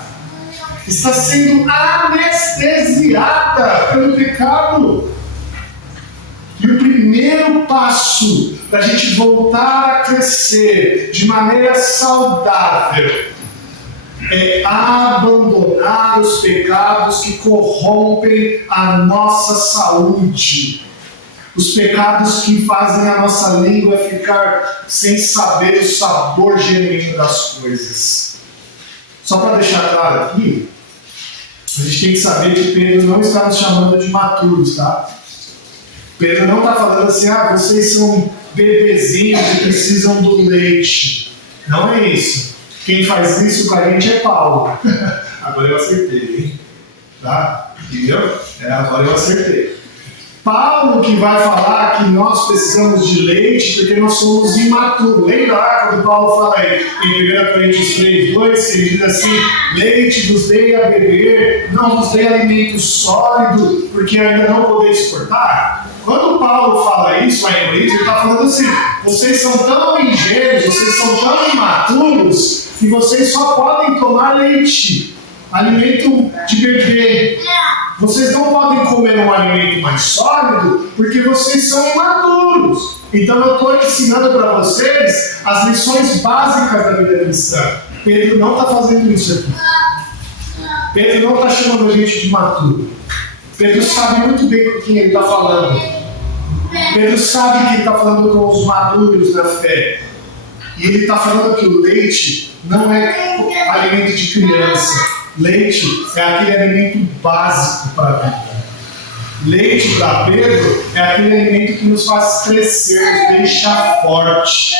está sendo anestesiada pelo pecado. E o primeiro passo para a gente voltar a crescer de maneira saudável é abandonar os pecados que corrompem a nossa saúde. Os pecados que fazem a nossa língua ficar sem saber o sabor genuíno das coisas. Só para deixar claro aqui, a gente tem que saber que Pedro não está nos chamando de maturos, tá? Pedro não está falando assim, vocês são bebezinhos que precisam do leite. Não é isso. Quem faz isso com a gente é Paulo. Agora eu acertei, hein? Tá? Entendeu? Agora eu acertei. Paulo que vai falar que nós precisamos de leite porque nós somos imaturos. Lembra lá quando Paulo fala aí em 1 Coríntios 3:2, que ele diz assim: leite vos dei a beber, não vos dei alimento sólido, porque ainda não podeis suportar? Quando Paulo fala isso lá em Coríntios, ele está falando assim: vocês são tão ingênuos, vocês são tão imaturos, que vocês só podem tomar leite, alimento de bebê. Vocês não podem comer um alimento mais sólido porque vocês são imaturos. Então eu estou ensinando para vocês as lições básicas da vida cristã. Pedro não está fazendo isso aqui. Pedro não está chamando a gente de imaturo. Pedro sabe muito bem com quem ele está falando. Pedro sabe que ele está falando com os maduros da fé. E ele está falando que o leite não é alimento de criança. Leite é aquele alimento básico para a vida. Leite para Pedro é aquele alimento que nos faz crescer, nos deixa forte.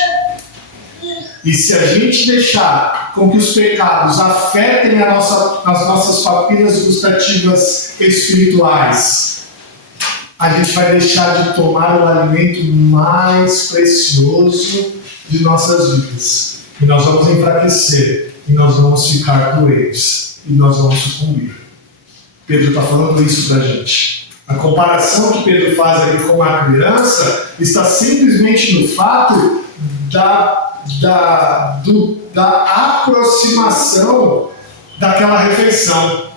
E se a gente deixar com que os pecados afetem as nossas papilas gustativas espirituais, a gente vai deixar de tomar o alimento mais precioso de nossas vidas. E nós vamos enfraquecer, e nós vamos ficar doentes. E nós vamos sucumbir. Pedro está falando isso para a gente. A comparação que Pedro faz aqui com a criança está simplesmente no fato da aproximação daquela refeição.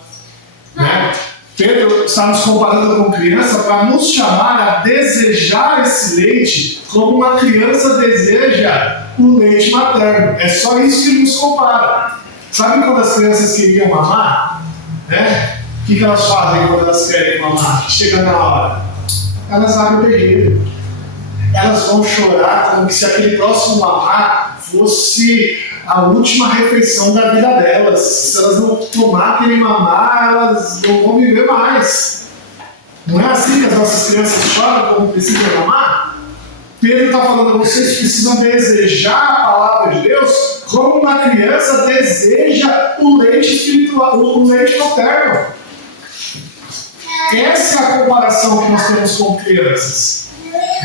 Né? Pedro está nos comparando com criança para nos chamar a desejar esse leite como uma criança deseja o leite materno. É só isso que ele nos compara. Sabe quando as crianças queriam mamar? Né? O que elas fazem quando elas querem mamar? Chega na hora. Elas abrem o berreiro. Elas vão chorar como se aquele próximo mamar fosse a última refeição da vida delas. Se elas não tomar aquele mamar, elas não vão viver mais. Não é assim que as nossas crianças choram quando precisam mamar? Pedro está falando, vocês precisam desejar a palavra de Deus como uma criança deseja o leite espiritual, o leite materno. Essa é a comparação que nós temos com crianças.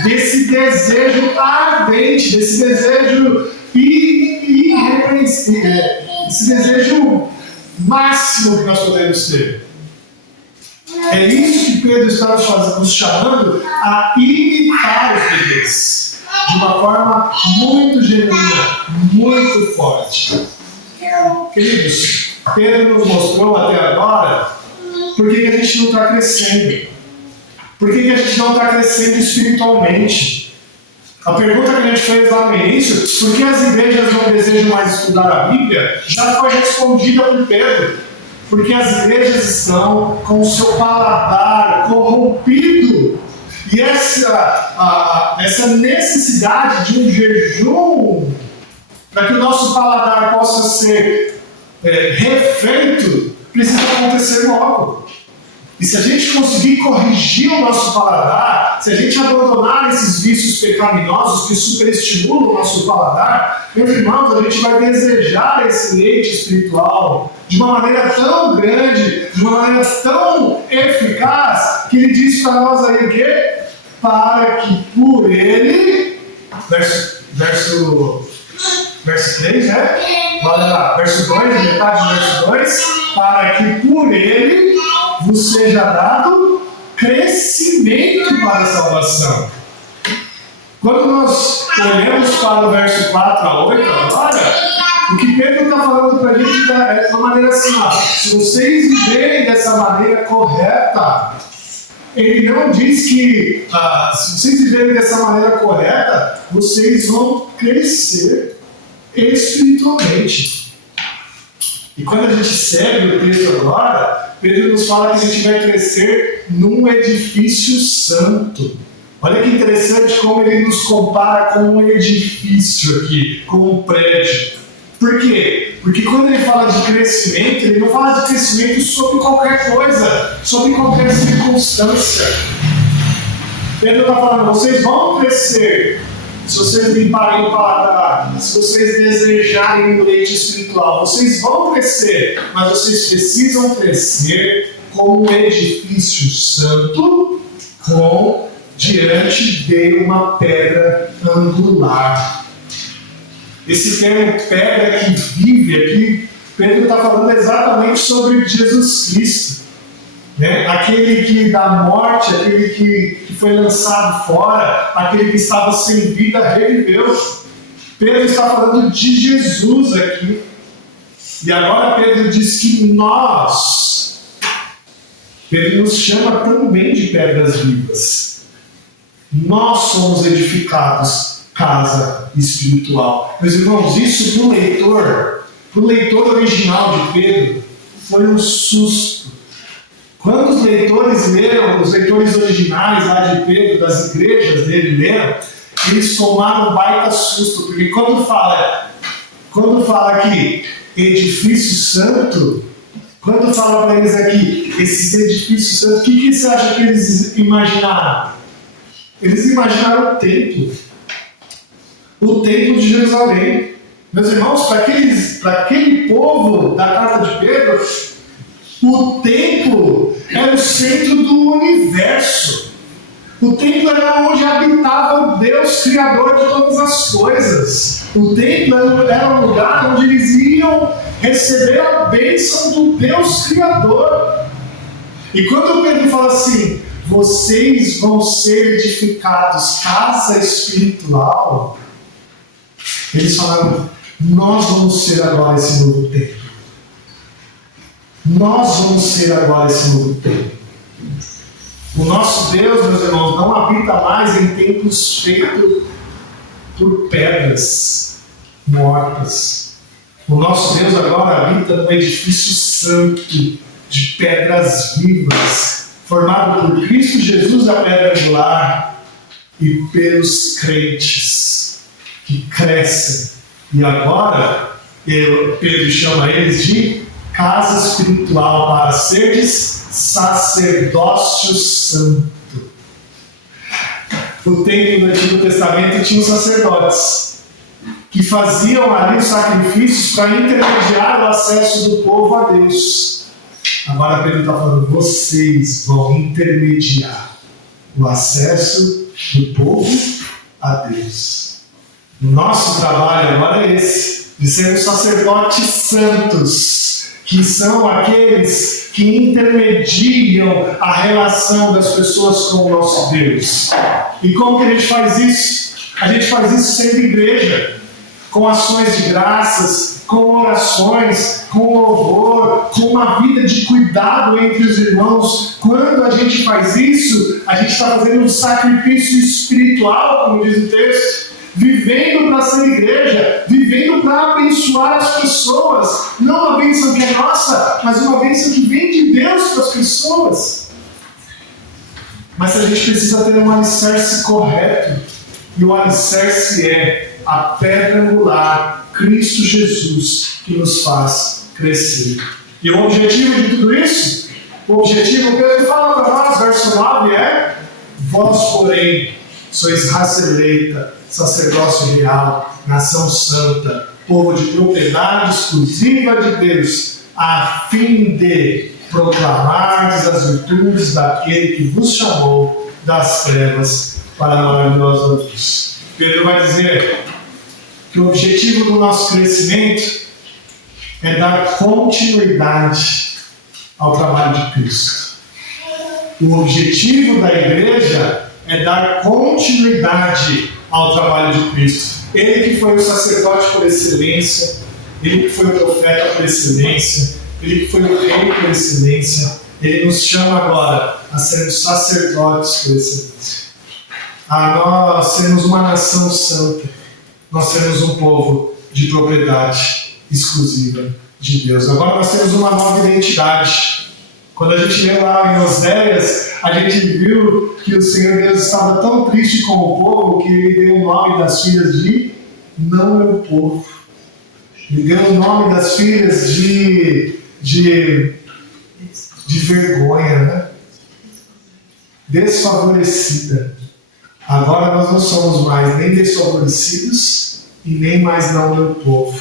Desse desejo ardente, desse desejo irrepreensível, esse desejo máximo que nós podemos ter. É isso que Pedro está nos chamando a imitar os bebês de uma forma muito genuína, muito forte. Queridos, Pedro nos mostrou até agora por que a gente não está crescendo. Por que a gente não está crescendo espiritualmente? A pergunta que a gente fez lá no início, por que as igrejas não desejam mais estudar a Bíblia, já foi respondida por Pedro. Porque as igrejas estão com o seu paladar corrompido. E essa necessidade de um jejum para que o nosso paladar possa ser refeito precisa acontecer logo. E se a gente conseguir corrigir o nosso paladar, se a gente abandonar esses vícios pecaminosos que superestimulam o nosso paladar, meus irmãos, a gente vai desejar esse leite espiritual de uma maneira tão grande, de uma maneira tão eficaz, que ele diz para nós aí o quê? Para que por ele, verso 3, né? Olha lá, verso 2, metade do verso 2, para que por ele vos seja dado crescimento para a salvação. Quando nós olhamos para o verso 4 a 8 agora, o que Pedro está falando para a gente é de uma maneira assim, ó, se vocês viverem dessa maneira correta, ele não diz que se vocês viverem dessa maneira correta, vocês vão crescer espiritualmente. E quando a gente segue o texto agora, Pedro nos fala que a gente vai crescer num edifício santo. Olha que interessante como ele nos compara com um edifício aqui, com um prédio. Por quê? Porque quando ele fala de crescimento, ele não fala de crescimento sobre qualquer coisa, sobre qualquer circunstância. Pedro está falando, vocês vão crescer se vocês limparem o paladar, se vocês desejarem o leite espiritual, vocês vão crescer, mas vocês precisam crescer como um edifício santo, diante de uma pedra angular. Esse termo pedra que vive aqui, Pedro está falando exatamente sobre Jesus Cristo, né? Aquele que da morte, aquele que foi lançado fora, aquele que estava sem vida, reviveu. Pedro está falando de Jesus aqui. E agora Pedro diz que Pedro nos chama também de pedras vivas. Nós somos edificados casa espiritual. Meus irmãos, isso para o leitor original de Pedro, foi um susto. Quando os leitores leram, os leitores originais lá de Pedro, das igrejas dele leram, eles tomaram um baita susto, porque quando fala aqui edifício santo, quando fala para eles aqui, esses edifícios santos, o que você acha que eles imaginaram? Eles imaginaram o templo de Jerusalém. Meus irmãos, para aquele povo da casa de Pedro, o templo era o centro do universo. O templo era onde habitava o Deus Criador de todas as coisas. O templo era um lugar onde eles iam receber a bênção do Deus Criador. E quando Pedro fala assim, vocês vão ser edificados casa espiritual, eles falaram, nós vamos ser agora esse novo templo. Nós vamos ser agora esse novo templo. O nosso Deus, meus irmãos, não habita mais em templos feitos por pedras mortas. O nosso Deus agora habita num edifício santo de pedras vivas, formado por Cristo Jesus, a pedra angular, e pelos crentes que crescem. E agora, Pedro chama eles de casa espiritual, para seres sacerdócio santo. O templo do Antigo Testamento tinha os sacerdotes, que faziam ali os sacrifícios para intermediar o acesso do povo a Deus. Agora Pedro está falando, vocês vão intermediar o acesso do povo a Deus. O nosso trabalho agora é esse, de sermos sacerdotes santos, que são aqueles que intermediam a relação das pessoas com o nosso Deus. E como que a gente faz isso? A gente faz isso sendo igreja, com ações de graças, com orações, com louvor, com uma vida de cuidado entre os irmãos. Quando a gente faz isso, a gente está fazendo um sacrifício espiritual, como diz o texto, vivendo para ser igreja, vivendo para abençoar as pessoas. Não uma bênção que é nossa, mas uma bênção que vem de Deus para as pessoas. Mas a gente precisa ter um alicerce correto. E o alicerce é a pedra angular, Cristo Jesus, que nos faz crescer. E o objetivo de tudo isso? O objetivo, Pedro fala para nós, verso 9, é: vós, porém, sois raça eleita, sacerdócio real, nação santa, povo de propriedade exclusiva de Deus, a fim de proclamardes as virtudes daquele que vos chamou das trevas para a maravilhosa luz. Pedro vai dizer que o objetivo do nosso crescimento é dar continuidade ao trabalho de Cristo. O objetivo da igreja é dar continuidade ao trabalho de Cristo. Ele que foi o sacerdote por excelência, ele que foi o profeta por excelência, ele que foi o rei por excelência, ele nos chama agora a sermos sacerdotes por excelência, a nós sermos uma nação santa, nós sermos um povo de propriedade exclusiva de Deus. Agora nós temos uma nova identidade. Quando a gente lê lá em Oséias, a gente viu que o Senhor Deus estava tão triste com o povo que ele deu o nome das filhas de não meu povo. Ele deu o nome das filhas de vergonha, né? Desfavorecida. Agora nós não somos mais nem desfavorecidos e nem mais não meu povo.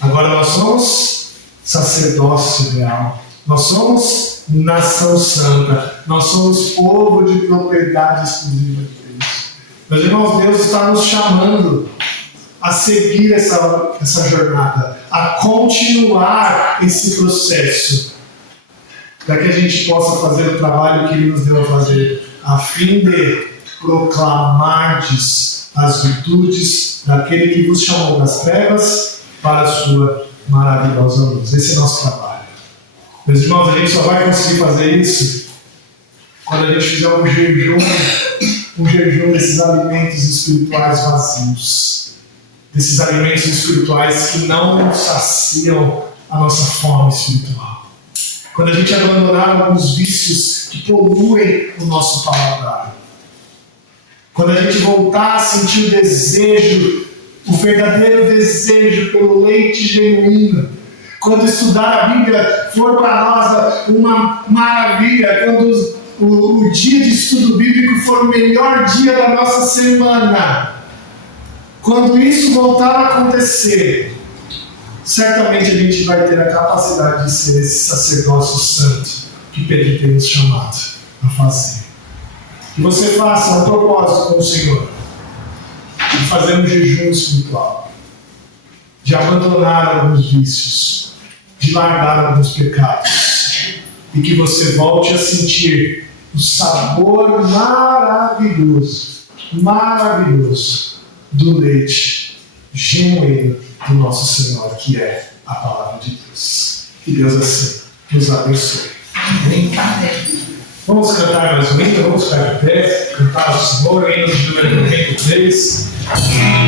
Agora nós somos sacerdócio real. Nós somos nação santa. Nós somos povo de propriedade exclusiva de Deus. Meus irmãos, Deus está nos chamando a seguir essa jornada, a continuar esse processo, para que a gente possa fazer o trabalho que Ele nos deu a fazer, a fim de proclamardes as virtudes daquele que vos chamou das trevas para a sua maravilhosa luz. Esse é o nosso trabalho. Meus irmãos, a gente só vai conseguir fazer isso quando a gente fizer um jejum desses alimentos espirituais vazios, desses alimentos espirituais que não saciam a nossa fome espiritual. Quando a gente abandonar alguns vícios que poluem o nosso paladar. Quando a gente voltar a sentir o desejo, o verdadeiro desejo pelo leite genuíno. Quando estudar a Bíblia for para nós uma maravilha. Quando o dia de estudo bíblico for o melhor dia da nossa semana. Quando isso voltar a acontecer, certamente a gente vai ter a capacidade de ser esse sacerdócio santo que Pedro tem nos chamado a fazer. Que você faça um propósito com o Senhor de fazer um jejum espiritual, de abandonar alguns vícios, de largar alguns pecados, e que você volte a sentir o sabor maravilhoso do leite genuíno do nosso Senhor, que é a palavra de Deus. Que Deus assim nos abençoe. Amém? Vamos cantar mais um hino, vamos ficar de pé, cantar ao Senhor, hino de número 93. Oh,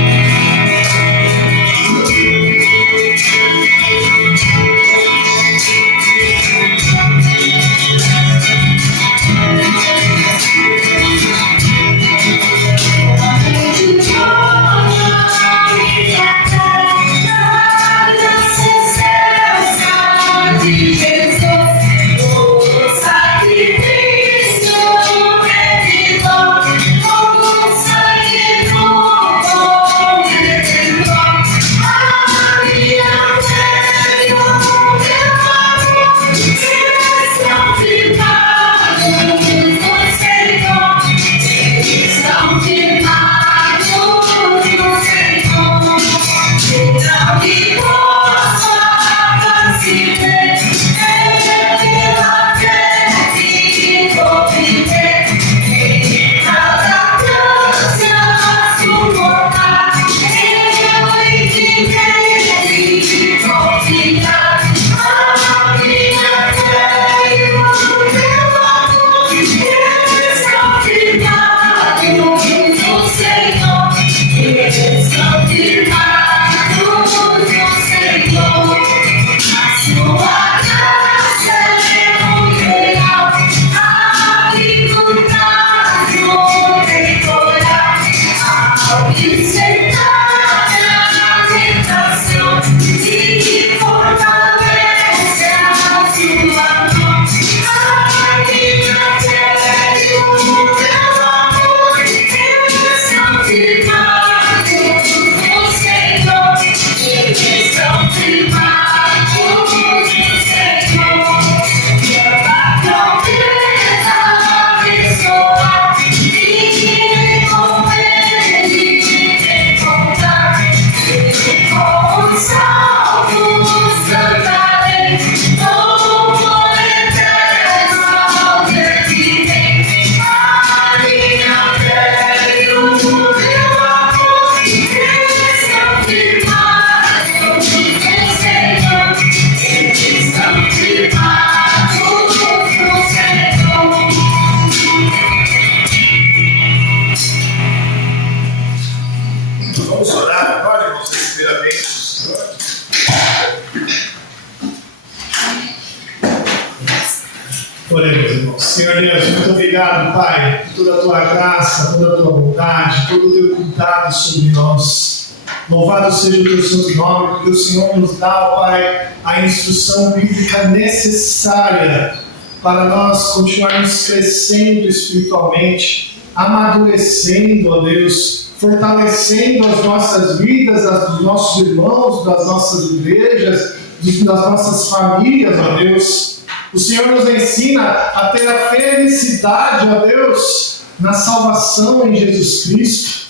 Deus, muito obrigado, Pai, por toda a tua graça, toda a tua bondade, todo o teu cuidado sobre nós. Louvado seja o teu santo nome, porque o Senhor nos dá, ó Pai, a instrução bíblica necessária para nós continuarmos crescendo espiritualmente, amadurecendo, ó Deus, fortalecendo as nossas vidas, as dos nossos irmãos, das nossas igrejas, das nossas famílias, ó Deus. O Senhor nos ensina a ter a felicidade, ó Deus, na salvação em Jesus Cristo.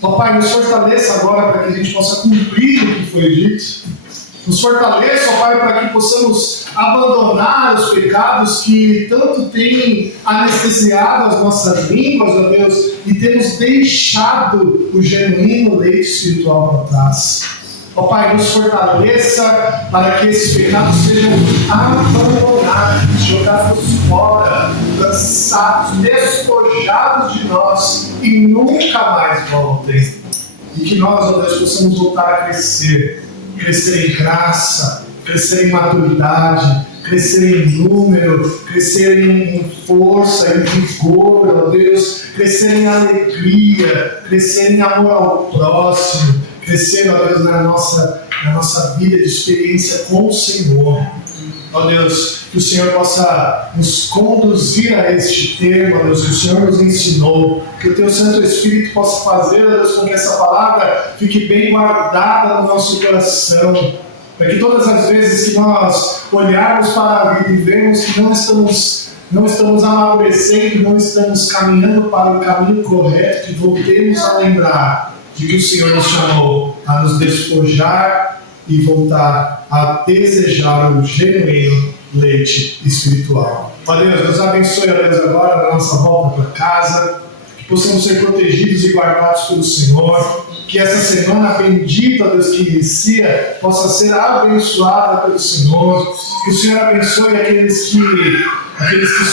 Ó Pai, nos fortaleça agora para que a gente possa cumprir o que foi dito. Nos fortaleça, ó Pai, para que possamos abandonar os pecados que tanto têm anestesiado as nossas línguas, ó Deus, e temos deixado o genuíno leite espiritual para trás. Ó Pai, nos fortaleça para que esses pecados sejam abandonados, jogados fora, lançados, despojados de nós e nunca mais voltem. E que nós, ó Deus, possamos voltar a crescer em graça, crescer em maturidade, crescer em número, crescer em força, em vigor, ó Deus, crescer em alegria, crescer em amor ao próximo, crescer, ó Deus, na nossa vida de experiência com o Senhor. Ó Deus, que o Senhor possa nos conduzir a este termo, ó Deus, que o Senhor nos ensinou, que o Teu Santo Espírito possa fazer, ó Deus, com que essa palavra fique bem guardada no nosso coração, para que todas as vezes que nós olharmos para a vida e vermos que não estamos amadurecendo, não estamos caminhando para o caminho correto, que voltemos a lembrar de que o Senhor nos chamou a nos despojar e voltar a desejar o genuíno leite espiritual. Ó Deus, nos abençoe, ó Deus, agora na nossa volta para casa, que possamos ser protegidos e guardados pelo Senhor, que essa semana bendita, ó Deus, que inicia, possa ser abençoada pelo Senhor, que o Senhor abençoe aqueles que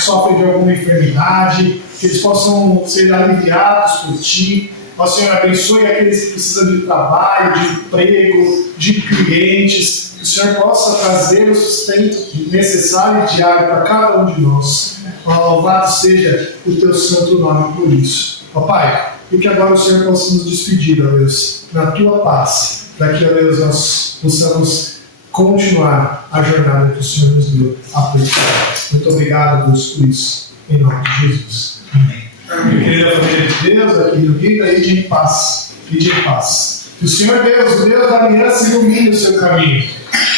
sofrem de alguma enfermidade, que eles possam ser aliviados por Ti. Ó Senhor, abençoe aqueles que precisam de trabalho, de emprego, de clientes, que o Senhor possa trazer o sustento necessário e diário para cada um de nós. Ó, louvado seja o Teu santo nome por isso. Ó Pai, e que agora o Senhor possa nos despedir, ó Deus, na Tua paz, para que, ó Deus, nós possamos continuar a jornada que o Senhor nos deu a praticar. Muito obrigado, Deus, por isso. Em nome de Jesus. Amém. Minha querida família de Deus, aqui no Vida, ide em paz. Ide em paz. Que o Senhor Deus, o Deus da aliança, ilumine o seu caminho.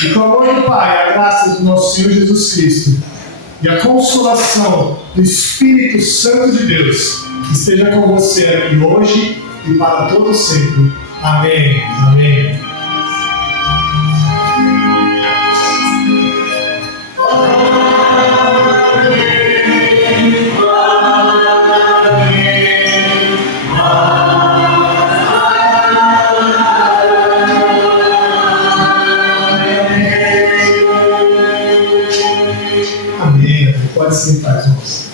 E com o amor do Pai, a graça do nosso Senhor Jesus Cristo e a consolação do Espírito Santo de Deus esteja com você aqui hoje e para todo sempre. Amém. Amém. Pode sentar, irmãos.